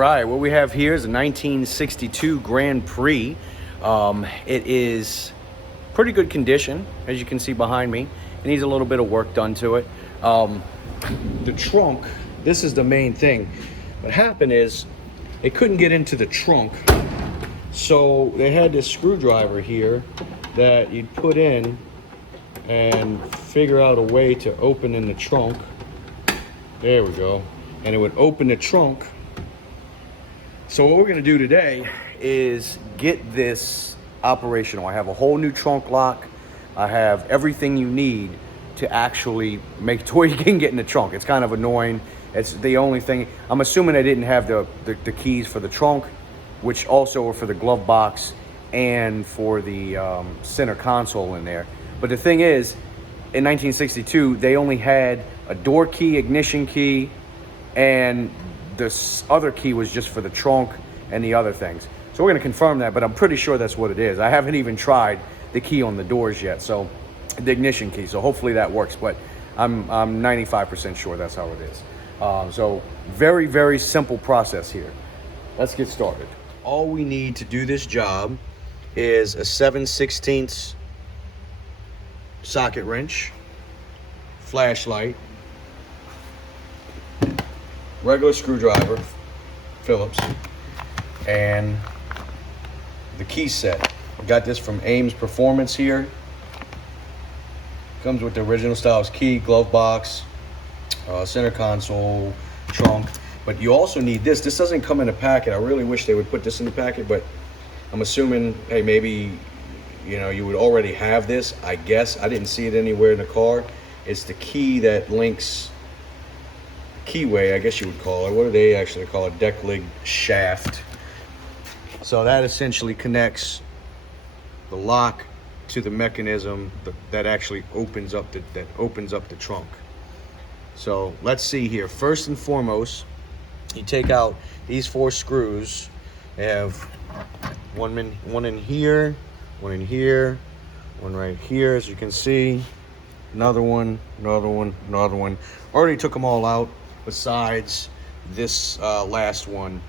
right, what we have here is a 1962 Grand Prix. It is pretty good condition, as you can see behind me. It needs a little bit of work done to it. The trunk, this is the main thing. What happened is they couldn't get into the trunk, so they had this screwdriver here that you'd put in and figure out a way to open in the trunk. There we go. And it would open the trunk. So what we're gonna do today is get this operational. I have a whole new trunk lock. I have everything you need to actually make it to where you can get in the trunk. It's kind of annoying. It's the only thing. I'm assuming I didn't have the keys for the trunk, which also were for the glove box and for the center console in there. But the thing is, in 1962, they only had a door key, ignition key, and this other key was just for the trunk and the other things. So we're gonna confirm that, but I'm pretty sure that's what it is. I haven't even tried the key on the doors yet, so the ignition key. So hopefully that works, but I'm 95% sure that's how it is. So very, very simple process here. Let's get started. All we need to do this job is a 7/16 socket wrench, flashlight, regular screwdriver, Phillips, and the key set. I got this from Ames Performance here. Comes with the original styles key, glove box, center console, trunk. But you also need this. This doesn't come in a packet. I really wish they would put this in the packet, but I'm assuming, hey, maybe you would already have this. I guess I didn't see it anywhere in the car. It's the key that links, keyway, I guess you would call it. What do they actually call it? Deck leg shaft. So that essentially connects the lock to the mechanism that actually opens up the trunk. So let's see here. First and foremost, you take out these 4 screws. They have one in here, one in here, one right here, as you can see. Another one, another one, another one. Already took them all out besides this last one.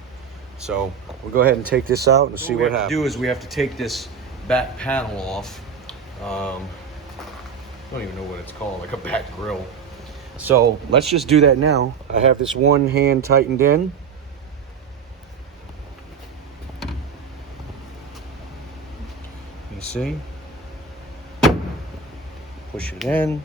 So we'll go ahead and take this out and see what happens. What we have to do is we have to take this back panel off. I don't even know what it's called, like a back grill. So let's just do that now. I have this one hand tightened in. You see? Push it in.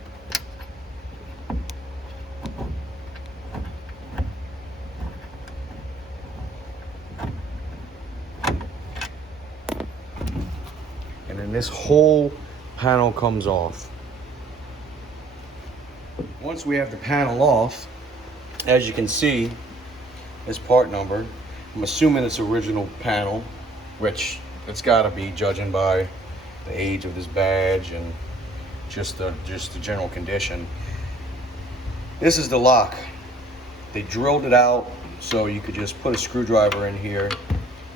And then this whole panel comes off. Once we have the panel off, as you can see, this part number, I'm assuming it's original panel, which it's gotta be, judging by the age of this badge and just the general condition. This is the lock. They drilled it out so you could just put a screwdriver in here,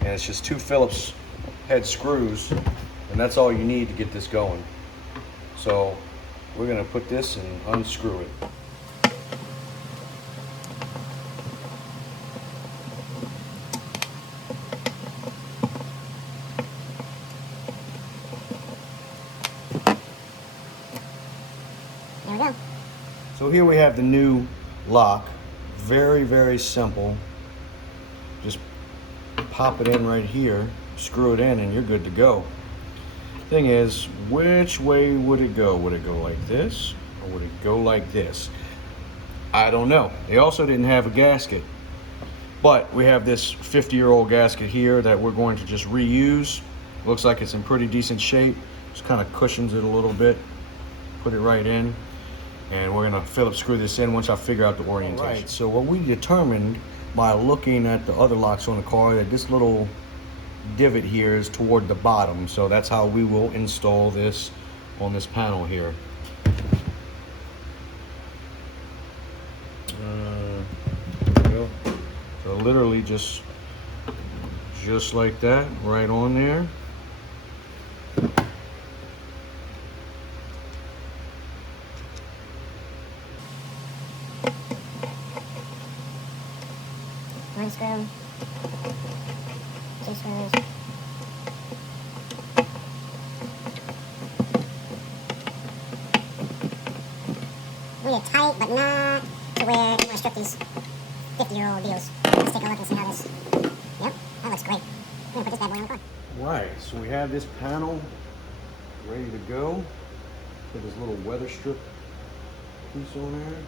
and it's just 2 Phillips head screws, and that's all you need to get this going. So we're gonna put this and unscrew it. There we go. So here we have the new lock. Very, very simple. Just pop it in right here, screw it in, and you're good to go. Thing is, which way would it go? Would it go like this, or would it go like this? I don't know. They also didn't have a gasket, but we have this 50-year-old gasket here that we're going to just reuse. Looks like it's in pretty decent shape. Just kind of cushions it a little bit. Put it right in, and we're gonna Phillips screw this in once I figure out the orientation. Right. So what we determined by looking at the other locks on the car, that this little divot here is toward the bottom, so that's how we will install this on this panel here. There we go. So literally just like that, right on there. One screw. Two screws. Really tight, but not to where you want to strip these 50-year-old deals. Let's take a look and see how this. Yep, that looks great. I'm gonna put this bad boy on the car. Right, so we have this panel ready to go. Put this little weather strip piece on there.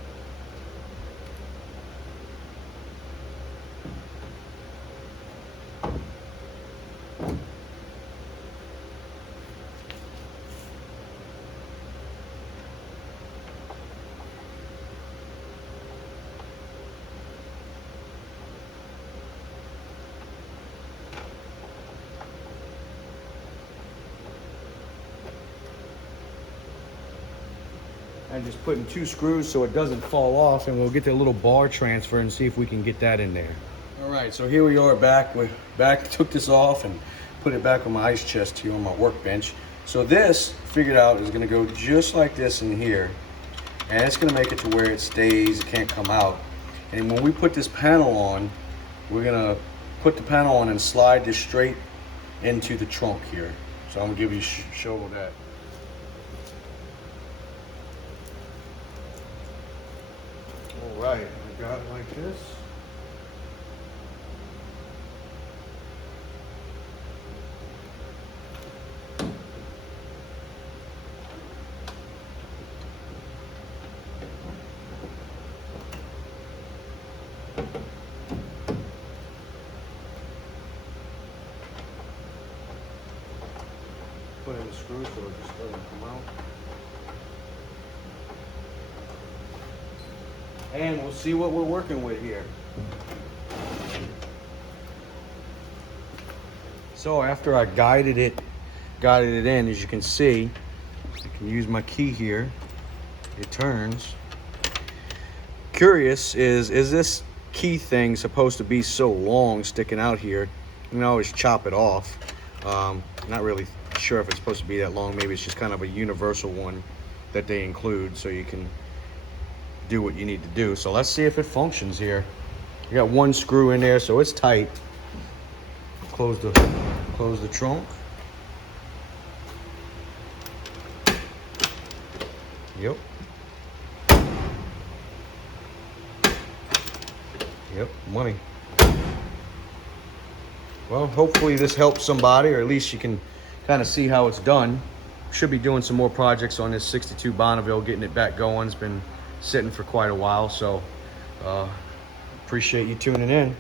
And just putting 2 screws so it doesn't fall off, and we'll get the little bar transfer and see if we can get that in there. All right, so here we are back. We're back, took this off and put it back on my ice chest here on my workbench. So this, figured out, is gonna go just like this in here. And it's gonna make it to where it stays, it can't come out. And when we put this panel on, we're gonna put the panel on and slide this straight into the trunk here. So I'm gonna give you a show of that. All right, I got it like this. Put in the screw so it just doesn't come out. And we'll see what we're working with here. So after I guided it in, as you can see, I can use my key here. It turns. Curious is this key thing supposed to be so long sticking out here? You can always chop it off. Not really sure if it's supposed to be that long. Maybe it's just kind of a universal one that they include so you can do what you need to do. So let's see if it functions here. You got 1 screw in there, so it's tight. Close the trunk. Yep. Yep, money. Well, hopefully this helps somebody, or at least you can kind of see how it's done. Should be doing some more projects on this 62 Bonneville, getting it back going. It's been sitting for quite a while, so appreciate you tuning in.